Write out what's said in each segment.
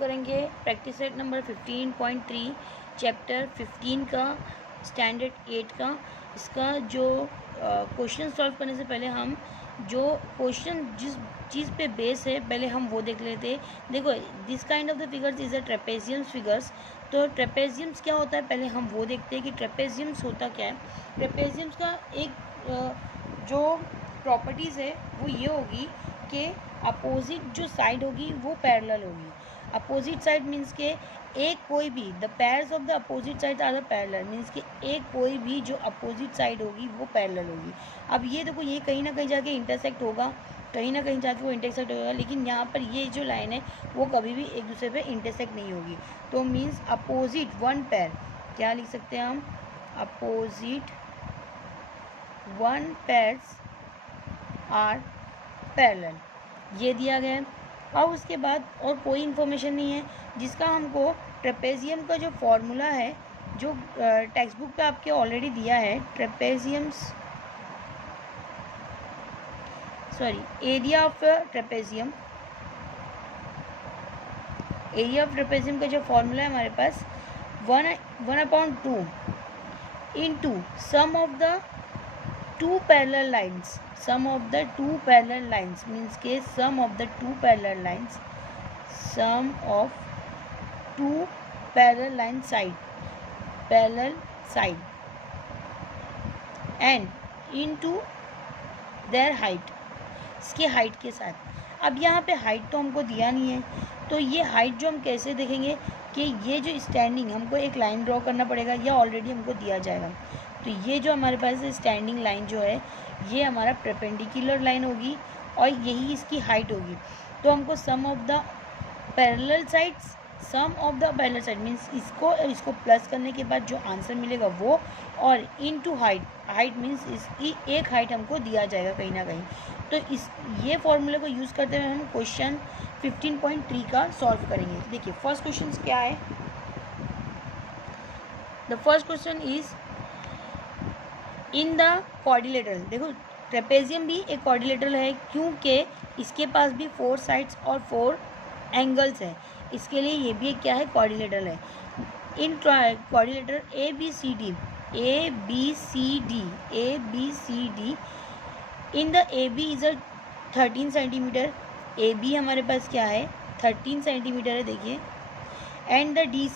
करेंगे practice set number 15.3 chapter 15 का standard 8 का। इसका जो क्वेश्चन सॉल्व करने से पहले हम जो क्वेश्चन जिस चीज़ पे बेस है पहले हम वो देख लेते हैं। देखो, this kind of the figures is a trapeziums figures. तो ट्रेपेजियम्स क्या होता है पहले हम वो देखते हैं कि ट्रेपेजियम्स होता क्या है। ट्रेपेजियम्स का एक जो प्रॉपर्टीज़ है वो ये होगी कि अपोजिट जो साइड होगी वो पैरेलल होगी। अपोजिट साइड मीन्स के एक कोई भी the pairs of the opposite side are the parallel, means कि एक कोई भी जो अपोजिट साइड होगी वो पैरेलल होगी। अब ये देखो, ये कहीं ना कहीं जाके इंटरसेक्ट होगा, कहीं ना कहीं जाके वो इंटरसेक्ट होगा, लेकिन यहाँ पर ये जो लाइन है वो कभी भी एक दूसरे पे इंटरसेक्ट नहीं होगी। तो मीन्स अपोजिट वन पेयर, क्या लिख सकते हैं हम, opposite one pairs are parallel, ये दिया गया है। अब उसके बाद और कोई इन्फॉर्मेशन नहीं है जिसका हमको ट्रेपेजियम का जो फॉर्मूला है जो टेक्स्ट बुक पे आपके ऑलरेडी दिया है, area of trapezium, area of trapezium का जो फॉर्मूला है हमारे पास 1/2 into sum of the two parallel lines, sum of the two parallel lines means के sum of the two parallel lines, sum of two parallel line side and into their height, इसके height के साथ। अब यहाँ पे height तो हमको दिया नहीं है, तो ये हाइट जो हम कैसे देखेंगे कि ये जो स्टैंडिंग हमको एक लाइन ड्रॉ करना पड़ेगा या ऑलरेडी हमको दिया जाएगा। तो ये जो हमारे पास स्टैंडिंग लाइन जो है ये हमारा परपेंडिकुलर लाइन होगी और यही इसकी हाइट होगी। तो हमको sum of the parallel sides, sum of the parallel side means इसको प्लस करने के बाद जो आंसर मिलेगा वो, और इनटू हाइट, हाइट मीन्स इसकी एक हाइट हमको दिया जाएगा कहीं ना कहीं। तो ये फॉर्मूले को यूज़ करते हुए हम क्वेश्चन 15.3 का सॉल्व करेंगे। देखिए फर्स्ट क्वेश्चन क्या है, the first question is in the quadrilateral. देखो ट्रेपेजियम भी एक क्वाड्रिलेटरल है क्योंकि इसके पास भी 4 साइड्स और 4 एंगल्स है, इसके लिए ये भी एक क्या है, क्वाड्रिलेटरल है। In quadrilateral A B C D in the A B is a 13 centimeter, A B हमारे पास क्या है 13 सेंटीमीटर है, देखिए। एंड द डी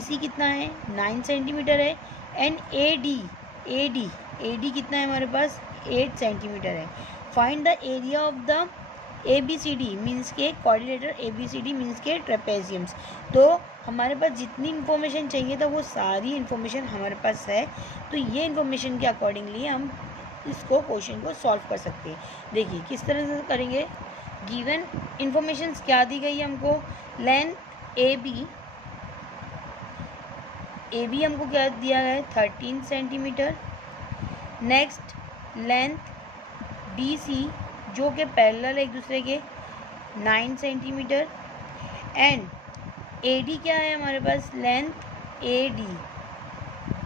सी कितना है 9 सेंटीमीटर है। एंड ए डी कितना है हमारे पास 8 सेंटीमीटर है। Find the area of the A B C D means के quadrilateral, A B C D means के ट्रेपेजियम्स। तो हमारे पास जितनी इन्फॉर्मेशन चाहिए था वो सारी इन्फॉर्मेशन हमारे पास है। तो ये इन्फॉर्मेशन के अकॉर्डिंगली हम इसको क्वेश्चन को सॉल्व कर सकते हैं। देखिए किस तरह से करेंगे, गिवन इन्फॉर्मेशन क्या दी गई है हमको, लेंथ ए बी हमको क्या दिया गया है 13 centimetre. Next length D C जो कि पैरेलल एक दूसरे के 9 सेंटीमीटर। एंड ए डी क्या है हमारे पास, लेंथ ए डी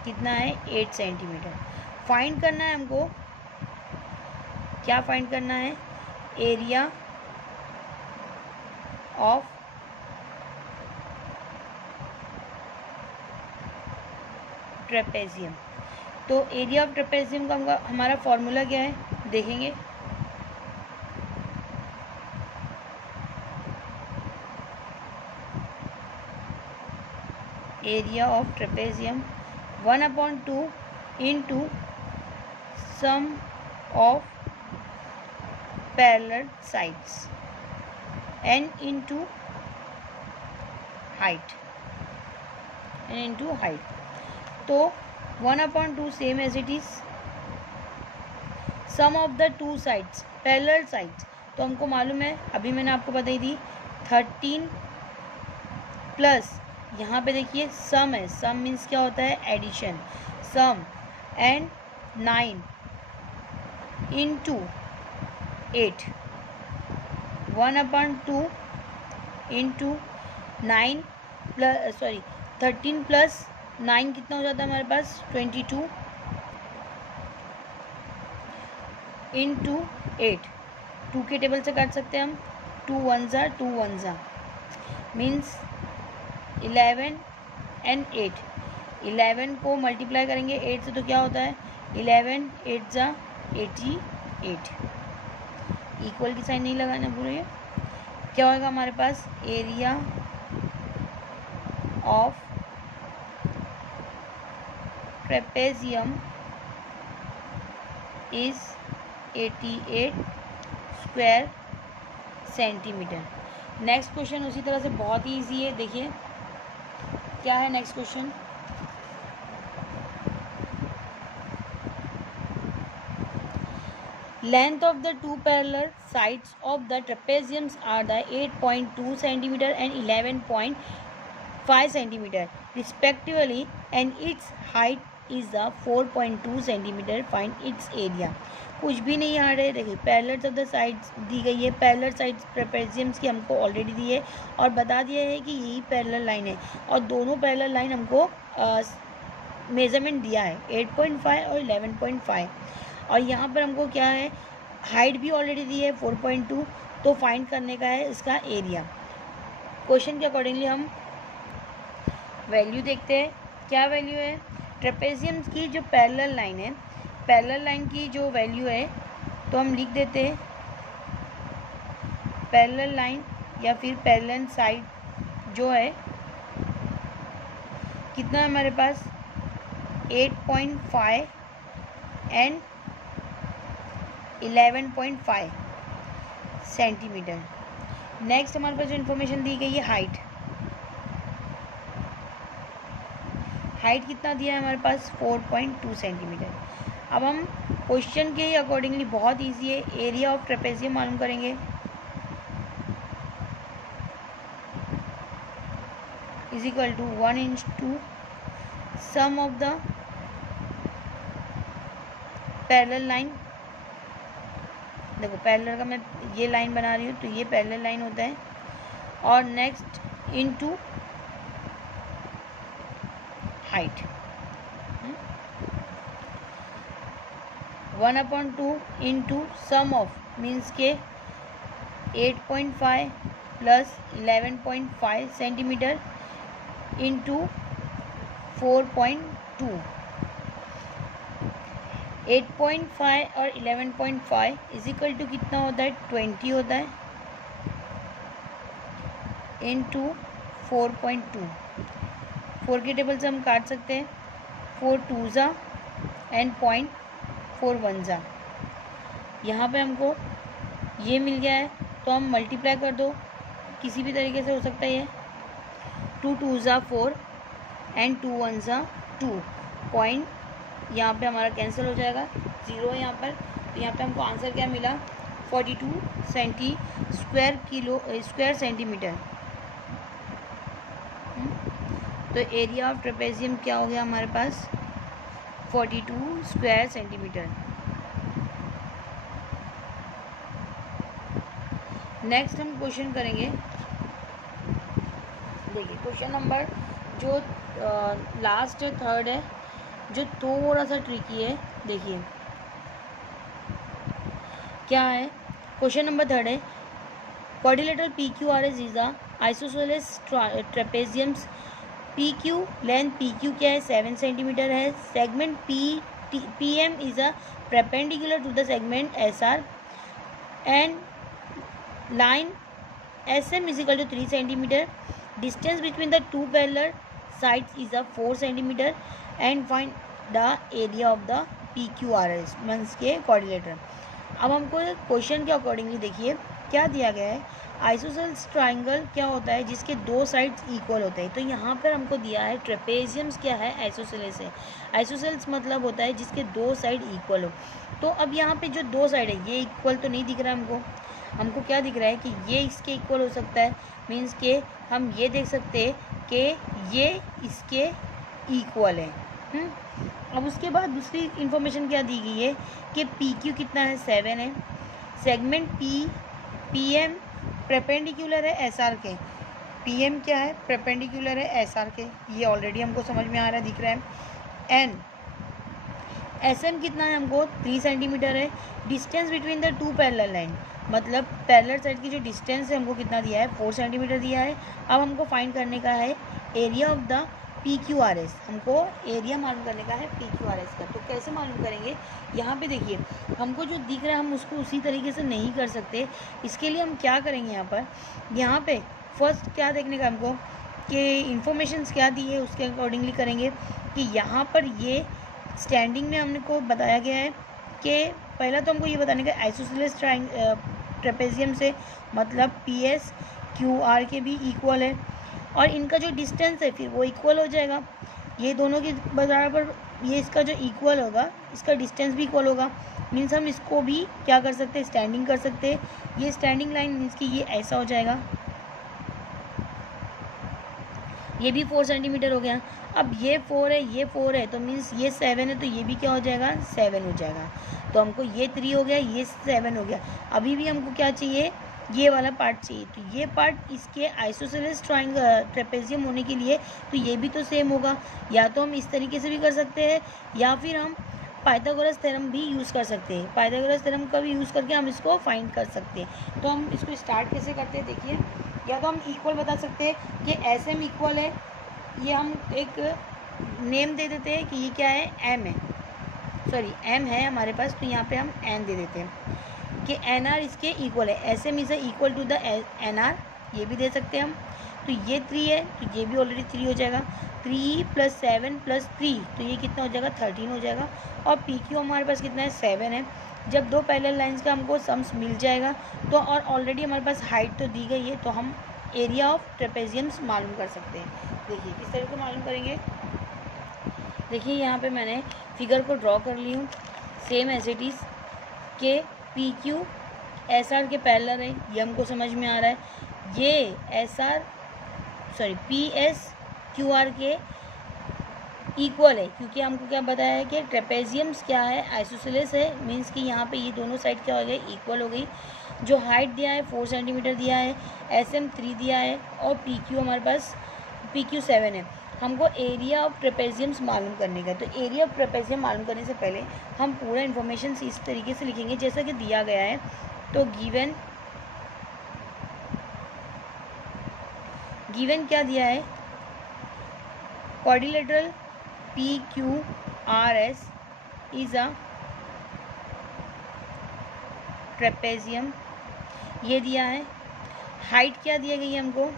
कितना है 8 सेंटीमीटर। फाइंड करना है हमको, क्या फाइंड करना है, एरिया ऑफ ट्रेपेजियम। तो एरिया ऑफ ट्रेपेजियम का हमारा फॉर्मूला क्या है देखेंगे, area of trapezium 1/2 into sum of parallel sides and into height, तो 1/2 same as it is, sum of the two sides parallel sides, तो हमको मालूम है अभी मैंने आपको बताई थी 13 प्लस यहाँ पे देखिए सम है, सम मीन्स क्या होता है addition, sum and 9 into 8, 1/2 into 9 plus 13 plus 9 कितना हो जाता है हमारे पास 22 इंटू 8, 2 के टेबल से काट सकते हैं हम, 2 1 ज़ा 2 1 ज़ा। मीन्स 11 एंड 8, 11 को मल्टीप्लाई करेंगे 8 से तो क्या होता है 11 8 जा 88, इक्वल की साइन नहीं लगाना पूरे। क्या होगा हमारे पास area of trapezium is 88 square centimeter. Next question उसी तरह से बहुत ही ईजी है, देखिए क्या है next question. Length of the two parallel sides of the trapeziums are the 8.2 cm and 11.5 cm respectively, and its height is the 4.2 cm. Find its area। कुछ भी नहीं आ रहे, देखिए पैरेलल्स ऑफ द साइड्स दी गई है, पैरेलल साइड्स ट्रेपेजियम्स की हमको already दी है और बता दिया है कि यही पैरेलल लाइन है और दोनों पैरेलल लाइन हमको मेजरमेंट दिया है 8.5 और 11.5 और यहाँ पर हमको क्या है हाइट भी ऑलरेडी दी है 4.2, तो फाइंड करने का है इसका एरिया। क्वेश्चन के अकॉर्डिंगली हम वैल्यू देखते हैं, क्या वैल्यू है ट्रेपेजियम्स की जो पैरेलल लाइन है, पैरेलल लाइन की जो वैल्यू है तो हम लिख देते हैं पैरेलल लाइन या फिर पैरेलल साइड जो है कितना है हमारे पास 8.5 एंड 11.5 सेंटीमीटर। नेक्स्ट हमारे पास जो इन्फॉर्मेशन दी गई है हाइट कितना दिया है हमारे पास 4.2 सेंटीमीटर। अब हम क्वेश्चन के अकॉर्डिंगली बहुत इजी है, एरिया ऑफ ट्रेपेजियम मालूम करेंगे, is equal to 1/2 sum of the parallel line. देखो पैरेलल का मैं ये लाइन बना रही हूँ तो ये पैरेलल लाइन होता है और next into height 1/2 into sum of means के 8.5 प्लस 11.5 सेंटीमीटर इंटू 4.2। 8.5 और 11.5 इज इक्वल टू कितना होता है 20 होता है इंटू 4.2। 4 के टेबल से हम काट सकते हैं 4 2 ज़ा एंड 0.4 1 ज़ा। यहाँ पे हमको ये मिल गया है तो हम मल्टीप्लाई कर दो, किसी भी तरीके से हो सकता है ये 2 2 ज़ा 4 एंड 2 1 ज़ा 2 पॉइंट, यहाँ पे हमारा कैंसिल हो जाएगा 0 यहाँ पर, तो यहाँ पे हमको आंसर क्या मिला 42 स्क्वायर सेंटीमीटर। तो एरिया ऑफ ट्रेपेजियम क्या हो गया हमारे पास 42 स्क्वायर सेंटीमीटर। नेक्स्ट हम क्वेश्चन करेंगे, देखिए क्वेश्चन नंबर जो लास्ट है थर्ड है जो थोड़ा सा ट्रिकी है, देखिए क्या है। क्वेश्चन नंबर थर्ड है quadrilateral PQRS is the isosceles trapeziums. PQ length PQ क्या है 7 सेंटीमीटर है। Segment PM is a perpendicular to the segment SR and line SM is equal to 3 centimetre. Distance between the two parallel sides is a 4 centimetre and find the area of the PQRS means के quadrilateral. अब हमको question के accordingly देखिए क्या दिया गया है, isosceles triangle क्या होता है जिसके दो साइड्स इक्वल होते हैं। तो यहाँ पर हमको दिया है ट्रेपेजियम्स क्या है आइसोसेलेस है। आइसोसेलेस मतलब होता है जिसके दो साइड इक्वल हो। तो अब यहाँ पे जो दो साइड है ये इक्वल तो नहीं दिख रहा है हमको क्या दिख रहा है कि ये इसके इक्वल हो सकता है, मीन्स के हम ये देख सकते हैं कि ये इसके इक्वल है। अब उसके बाद दूसरी इन्फॉर्मेशन क्या दी गई है कि PQ कितना है 7 है। सेगमेंट PM परपेंडिकुलर है SR के। PM क्या है परपेंडिकुलर है SR के, ये ऑलरेडी हमको समझ में आ रहा है दिख रहा है। एंड एस एम कितना है हमको 3 सेंटीमीटर है। Distance between the two parallel line, मतलब पैरेलल साइड की जो डिस्टेंस है हमको कितना दिया है 4 सेंटीमीटर दिया है। अब हमको फाइंड करने का है area of the P Q R S, हमको एरिया मालूम करने का है पी क्यू आर एस का। तो कैसे मालूम करेंगे, यहाँ पे देखिए हमको जो दिख रहा है हम उसको उसी तरीके से नहीं कर सकते। इसके लिए हम क्या करेंगे, यहाँ पे फर्स्ट क्या देखने का हमको कि इन्फॉर्मेशंस क्या दी है उसके अकॉर्डिंगली करेंगे। कि यहाँ पर ये स्टैंडिंग में हमको बताया गया है कि पहला तो हमको ये बताने का आइसोसेलेस ट्रेपेजियम से मतलब पी एस क्यू आर के भी इक्वल है, और इनका जो डिस्टेंस है फिर वो इक्वल हो जाएगा। ये दोनों के बराबर, ये इसका जो इक्वल होगा इसका डिस्टेंस भी इक्वल होगा। मीन्स हम इसको भी क्या कर सकते हैं, स्टैंडिंग कर सकते हैं। ये स्टैंडिंग लाइन मीन्स कि ये ऐसा हो जाएगा, ये भी 4 सेंटीमीटर हो गया। अब ये 4 है, ये 4 है, तो मीन्स ये 7 है, तो ये भी क्या हो जाएगा 7 हो जाएगा। तो हमको ये 3 हो गया, ये 7 हो गया। अभी भी हमको क्या चाहिए, ये वाला पार्ट चाहिए। तो ये पार्ट इसके आइसोसेलेस ट्रेपेजियम होने के लिए तो ये भी तो सेम होगा। या तो हम इस तरीके से भी कर सकते हैं या फिर हम पाइथागोरस थ्योरम भी यूज़ कर सकते हैं। पाइथागोरस थ्योरम का भी यूज़ करके हम इसको फाइंड कर सकते हैं। तो हम इसको स्टार्ट कैसे करते हैं देखिए, या तो हम इक्वल बता सकते हैं कि एस एम इक्वल है, ये हम एक नेम दे देते हैं कि ये क्या है एम है, सॉरी एम है हमारे पास, तो यहाँ पे हम एन दे देते हैं कि एन आर इसके इक्वल है। S M is equal to the N R, ये भी दे सकते हैं हम। तो ये 3 है तो ये भी ऑलरेडी 3 हो जाएगा। 3 + 7 + 3 तो ये कितना हो जाएगा 13 हो जाएगा। और पी क्यू हमारे पास कितना है 7 है। जब दो पैरेलल लाइंस का हमको सम्स मिल जाएगा तो, और ऑलरेडी हमारे पास हाइट तो दी गई है, तो हम एरिया ऑफ ट्रेपेजियम्स मालूम कर सकते हैं। देखिए किस तरह को मालूम करेंगे, देखिए यहाँ पे मैंने फिगर को ड्रॉ कर ली हूँ सेम एज इट इज़ के पी क्यू एस आर के पैरेलल है, ये हमको समझ में आ रहा है। ये S R sorry P S Q R के इक्वल है, क्योंकि हमको क्या बताया है कि ट्रेपेजियम्स क्या है आइसोसेलेस है। मीन्स कि यहाँ पे ये दोनों साइड क्या हो गई इक्वल हो गई। जो हाइट दिया है 4 सेंटीमीटर दिया है, एस एम 3 दिया है, और पी क्यू हमारे पास पी क्यू 7 है। हमको एरिया ऑफ ट्रेपेजियम्स मालूम करने का। तो एरिया ऑफ ट्रेपेजियम मालूम करने से पहले हम पूरा इन्फॉर्मेशन इस तरीके से लिखेंगे जैसा कि दिया गया है। तो गिवन क्या दिया है, quadrilateral P Q R S is a trapezium, ये दिया है। हाइट क्या दिया गई है हमको,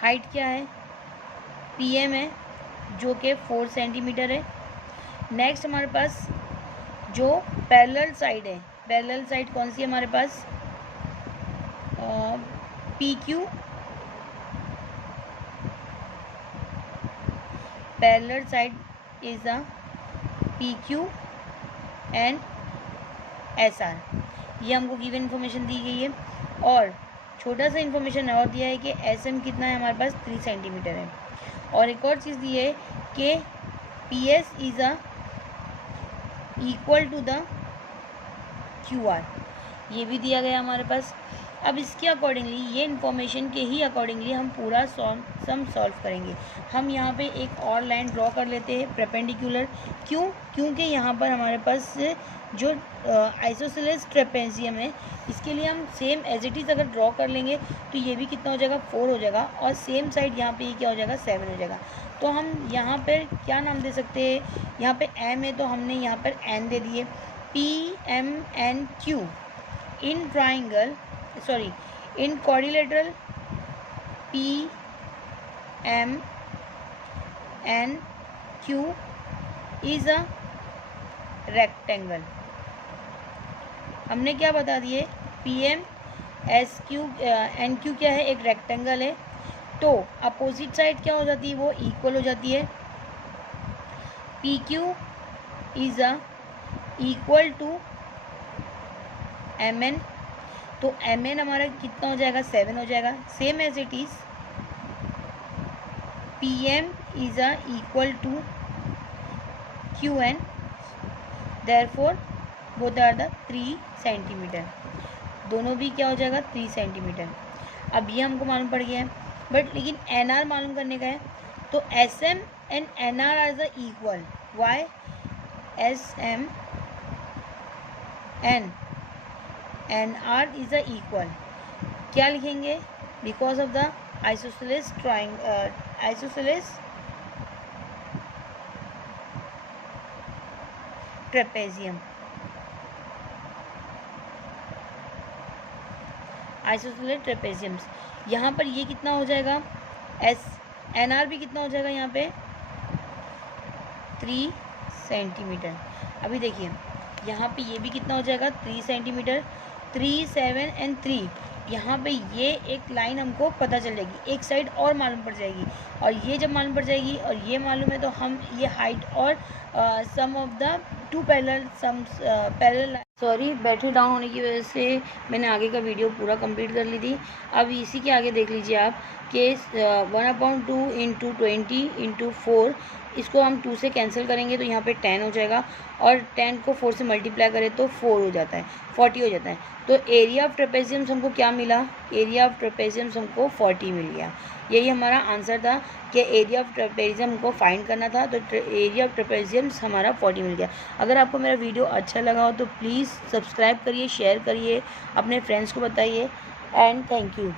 हाइट क्या है पी एम है जो कि 4 सेंटीमीटर है। नेक्स्ट हमारे पास जो पैरेलल साइड है, पैरेलल साइड कौन सी है हमारे पास P Q, parallel side is a P Q and S R, ये हमको गिवन इन्फॉर्मेशन दी गई है। और छोटा सा इन्फॉर्मेशन और दिया है कि एस एम कितना है हमारे पास 3 सेंटीमीटर है। और एक और चीज़ दी है कि P S is a equal to the Q R, ये भी दिया गया हमारे पास। अब इसके अकॉर्डिंगली, ये इन्फॉर्मेशन के ही अकॉर्डिंगली हम पूरा सम सॉल्व करेंगे। हम यहाँ पे एक और लाइन ड्रॉ कर लेते हैं परपेंडिकुलर। क्योंकि यहाँ पर हमारे पास जो आइसोसेलेस ट्रेपेजियम है, इसके लिए हम सेम एज इट इज़ अगर ड्रॉ कर लेंगे तो ये भी कितना हो जाएगा 4 हो जाएगा, और सेम साइड यहाँ पे ये क्या हो जाएगा 7 हो जाएगा। तो हम यहाँ पर क्या नाम दे सकते हैं, यहाँ पे एम है तो हमने यहाँ पर एन दे दिए। P M N Q in triangle sorry in quadrilateral P M N Q is a rectangle. हमने क्या बता दिए, P M S Q N Q क्या है, एक रेक्टेंगल है। तो अपोजिट साइड क्या हो जाती है, वो इक्वल हो जाती है। P Q is a equal to M N, तो एम एन हमारा कितना हो जाएगा 7 हो जाएगा। Same as it is P M is a equal to Q N, therefore both are the 3 centimetre, दोनों भी क्या हो जाएगा 3 सेंटीमीटर। अब ये हमको मालूम पड़ गया है, बट लेकिन एन आर मालूम करने का है। तो SM and NR are the equal. Why? SM and NR is the equal. क्या लिखेंगे? Because of the isosceles triangle, isosceles trapezium. Isosceles trapeziums. यहाँ पर ये कितना हो जाएगा? NR भी कितना हो जाएगा यहाँ पे? 3 सेंटीमीटर. अभी देखिए यहाँ पे ये भी कितना हो जाएगा? 3 सेंटीमीटर. 3, 7 एंड 3. यहाँ पे ये एक लाइन हमको पता चल जाएगी, एक साइड और मालूम पड़ जाएगी, और ये जब मालूम पड़ जाएगी और ये मालूम है तो हम ये हाइट और sum of the two parallel sorry battery down होने की वजह से मैंने आगे का वीडियो पूरा कंप्लीट कर ली थी. अब इसी के आगे देख लीजिए आप कि 1/2 इंटू 20 इंटू 4, इसको हम 2 से कैंसिल करेंगे तो यहाँ पे 10 हो जाएगा, और 10 को 4 से मल्टीप्लाई करें तो 4 हो जाता है, 40 हो जाता है. तो एरिया ऑफ ट्रेपेजियम्स हमको क्या मिला? एरिया ऑफ ट्रेपेजियम्स हमको 40 मिल गया. यही हमारा आंसर था कि एरिया ऑफ ट्रेपेजियम हमको फाइंड करना था, तो एरिया ऑफ ट्रेपेजियम्स हमारा 40 मिल गया. अगर आपको मेरा वीडियो अच्छा लगा हो तो प्लीज़ सब्सक्राइब करिए, शेयर करिए, अपने फ्रेंड्स को बताइए, एंड थैंक यू.